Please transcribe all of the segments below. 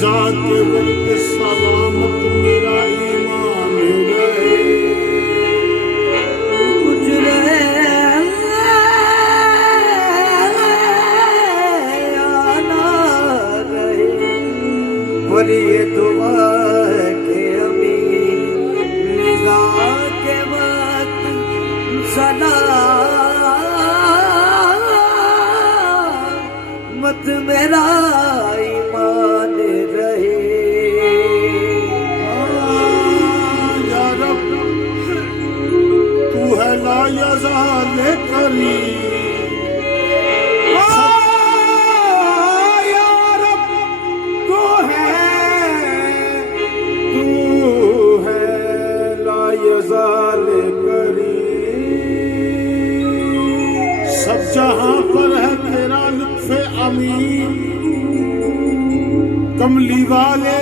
निज़ा के वक्त सलामत मेरा ईमान रहे। कुछ रहे या ना रहे, पर ये दुआ है कि अभी निज़ा के वक्त सलामत मेरा ईमान रहे। या रब तू है लायज़ाल करीम। या रब तू है लायज़ाल करीम। सब जहां पर है तेरा लुत्फ़े अमीन। कमली वाले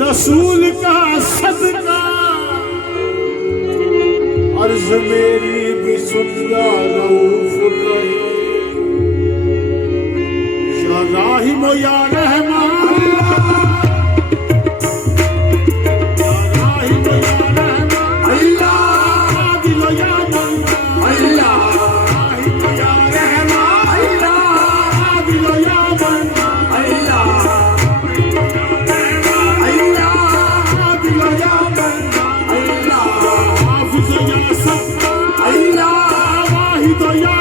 रसूल का सदका अर्ज मेरी भी सुन या रऊफ रहीम। या राहिम या रहमान, या राहिम या रहमान, अल्लाह आदिल या मन्नान, अल्लाह राहिम या रहमान, अल्लाह आदिल या मन्नान, अल्लाह तो या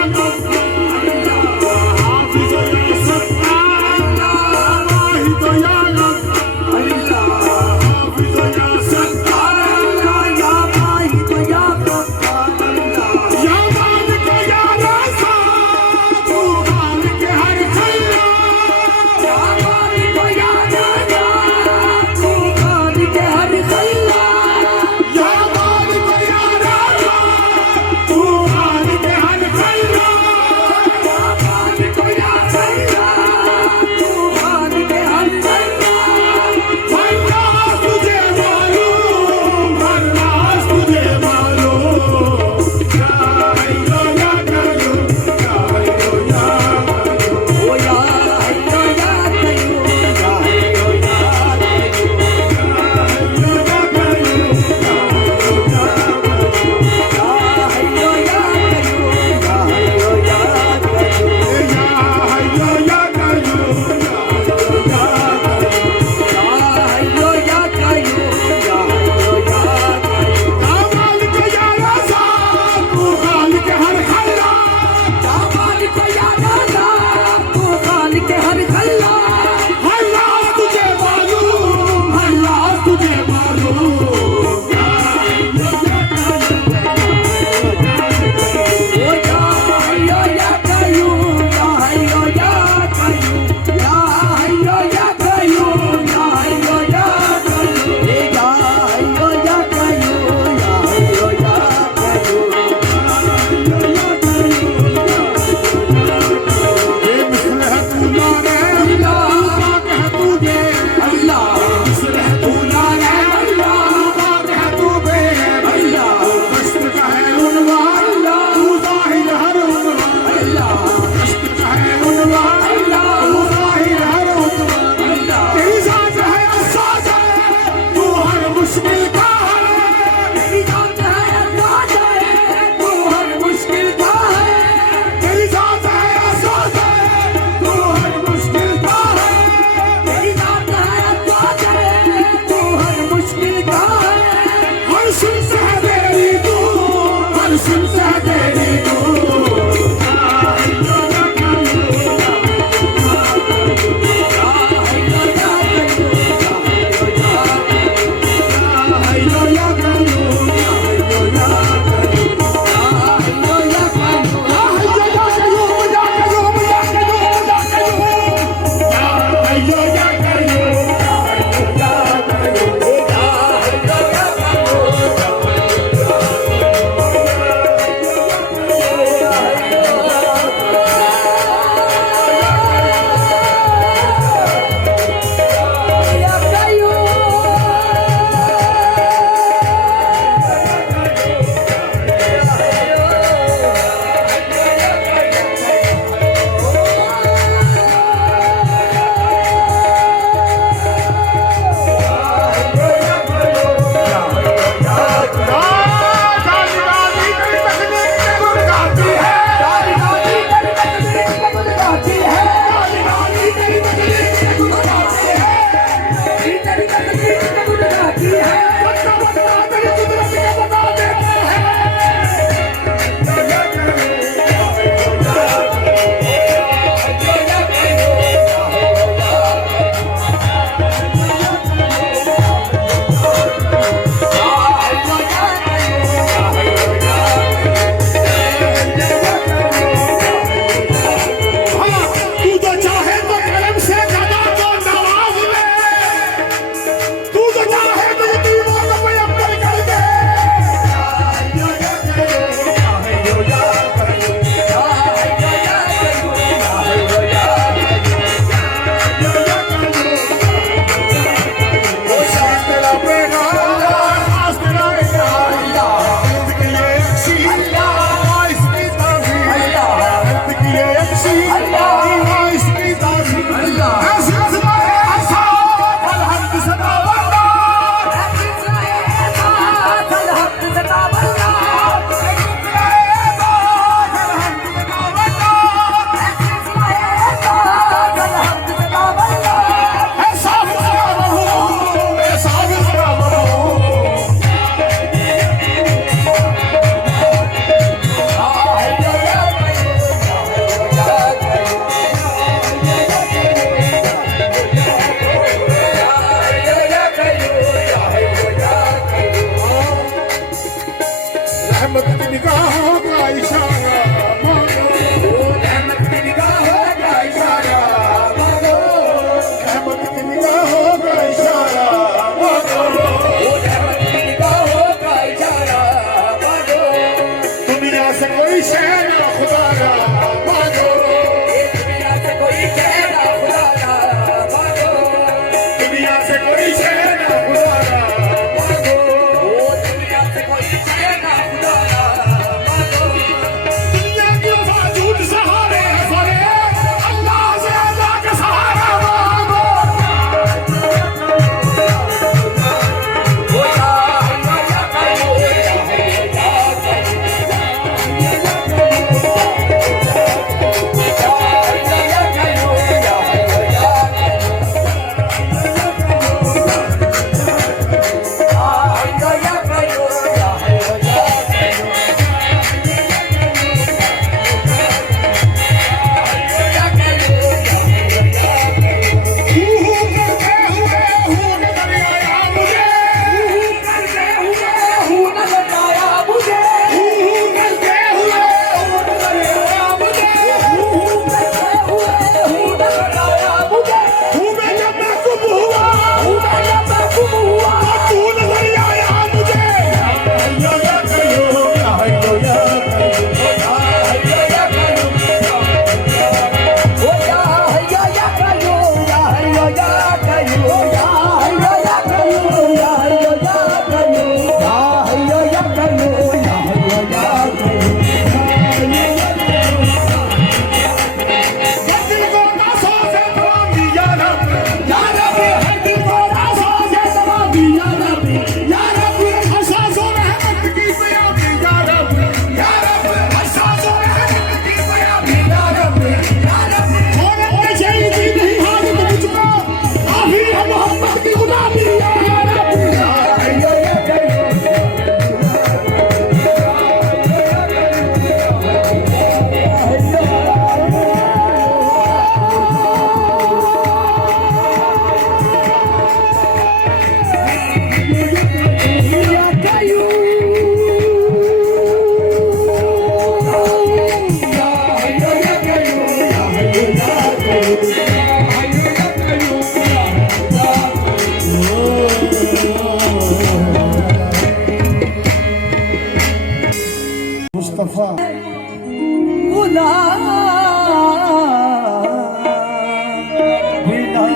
मिला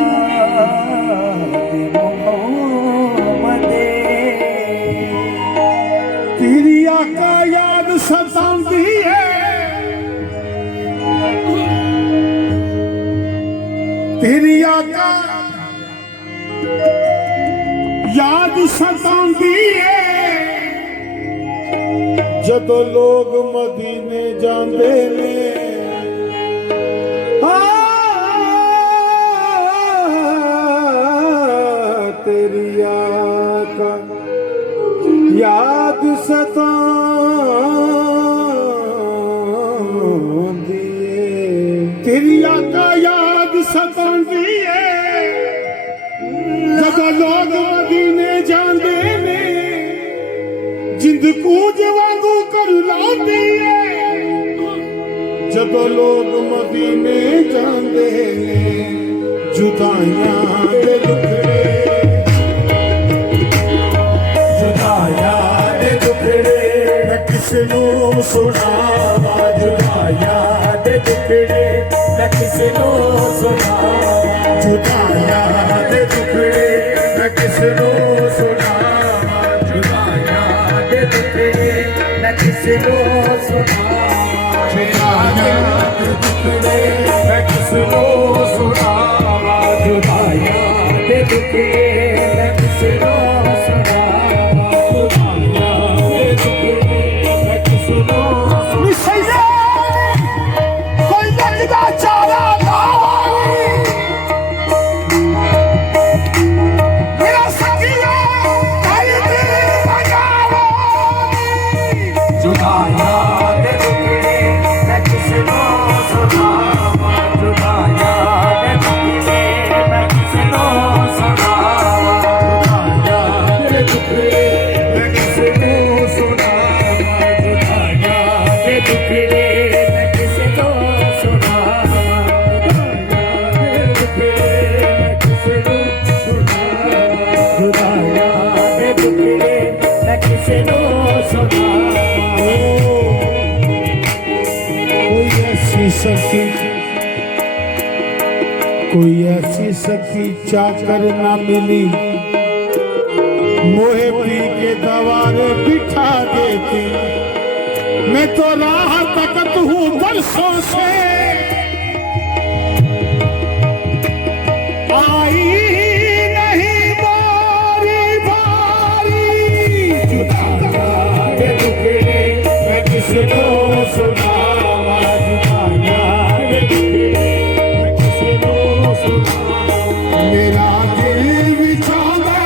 दे मोहम्मदे। तेरी आका याद सतांदी है, तेरी आका याद सतांदी है, जदों लोग मदीने जांदे ने। तेरी आका याद सतांदी है, तेरी आका याद सतांदी है, जदों लोग मदीने जांदे ने। जिंद कूज वांगू कर लाती है, जदों लोग मदीने जांदे ने। जुदाइयां दे दुखड़े, जुदाइयां दे दुखड़े मैं किसनू सुनावा। जुदाइयां दे दुखड़े मैं किसनू सुनावा। जुदाइयां दे दुखड़े मैं किसनू सुनावा। जुदाइयां दे दुखड़े मैं किसनू सुनावा। जुदाइयां दे दुखड़े मैं किसनू सुनावा। जुदाइयां दे दुखड़े मैं किसनू सुनावा। जुदाइयां दे दुखड़े मैं किसनू सुनावा। कोई लगदा चारा मेरा सखिया तेरी बजावा। जुदाइयां दे दुखड़े मैं किसनू सुनावा। जुदाइयां दे दुखड़े मैं किसनू सुनावा। जुदाइयां दे दुखड़े मैं किसनू सुनावा। जुदाइयां दे दुखड़े मैं किसनू सुनावा। जुदाइयां दे दुखड़े मैं किसनू सुनावा। कोई ऐसी सखी, कोई ऐसी सखी चाकर ना मिली, मोहे पी के दवारे बिठा देती। मैं तो राह तकत हूँ बरसों से, आई नहीं बारी बारी। जुदाइयां दे दुखड़े मैं किसनू सुनावा। जुदाइयां दे दुखड़े मैं किसनू सुनावा। मेरा दिल विचारा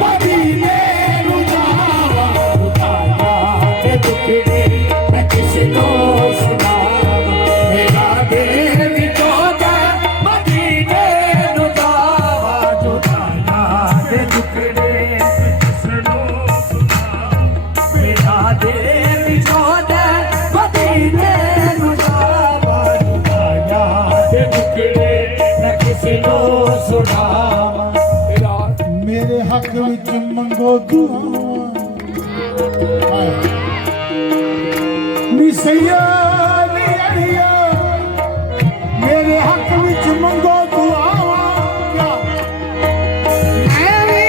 मदीने नू जावा। जुदाइयां दे दुखड़े मैं किसनू सुनावा। मेरा दिल विचारा मदीने नू जावा। जुदाइयां दे दुखड़े मैं किसनू सुनावा। मेरा दिल विचारा मदीने नू जावा। जुदाइयां दे दुखड़े मैं किसनू सुनावा। मेरे हक विच मंगो दुआवां नी सैया नी अड़िया। मेरे हक विच मंगो दुआवां, मैं भी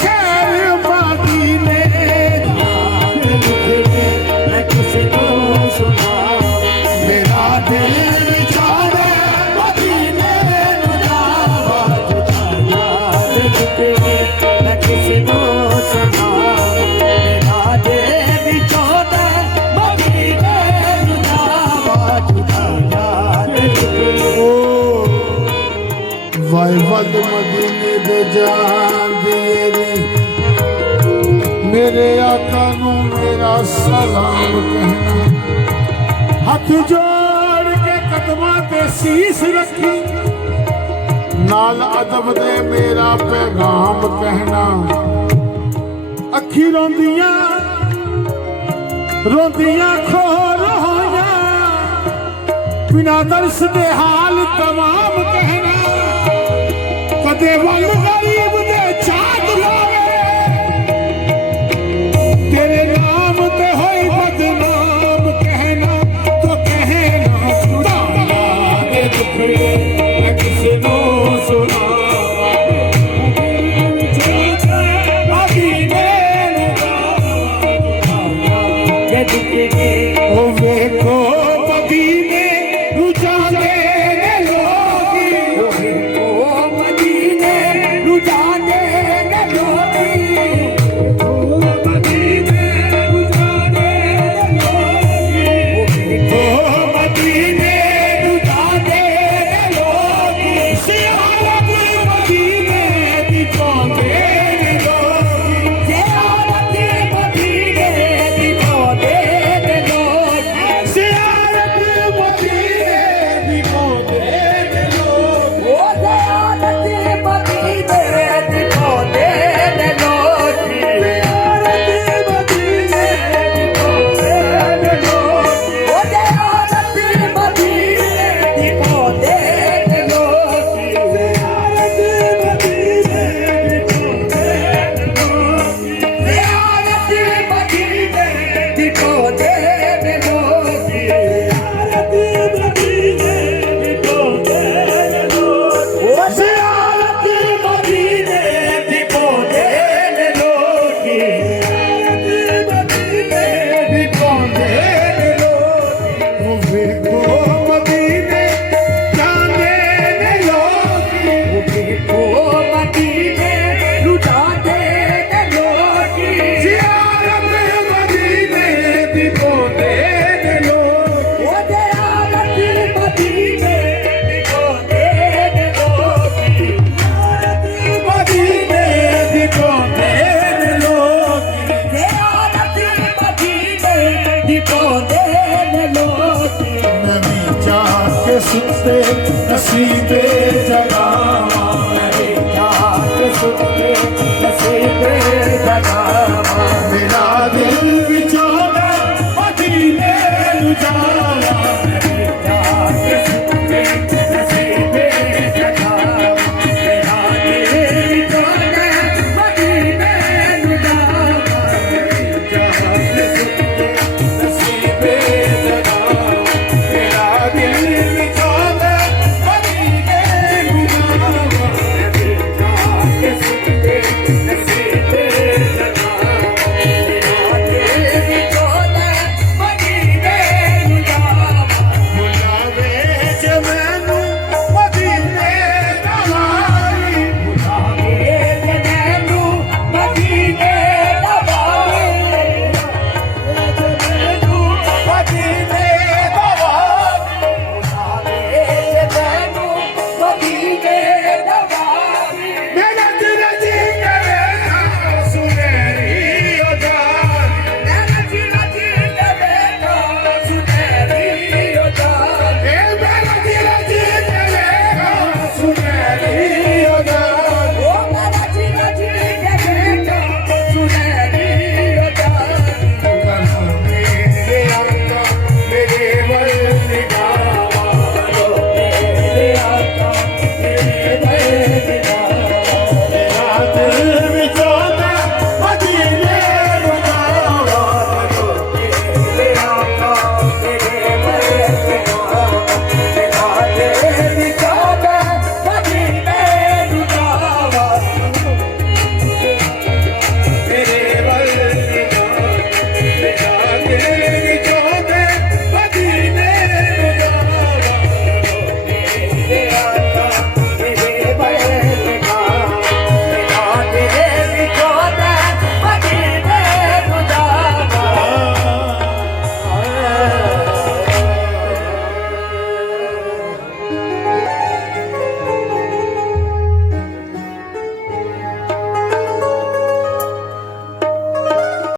शहर मदीने मैं किसनू सुनावा। मेरा दिल विचारे मदीने नू जावा। जुदाइयां दे दुखड़े मैं किसनू सुनावा। मेरा दिल विचारे मदीने नू जावा। जुदाइयां दे दुखड़े वाय वद मदीने दे जान दिए नी। मेरे आका नू मेरा सलाम कहना, हथ जोड़ के कदमां ते शीस रखी। नाल अदब दे मेरा पैगाम कहना। अखी रोंदियां रोंदियां खो रहोयां, बिना दर्श दे हाल तमाम कहना। कदे वल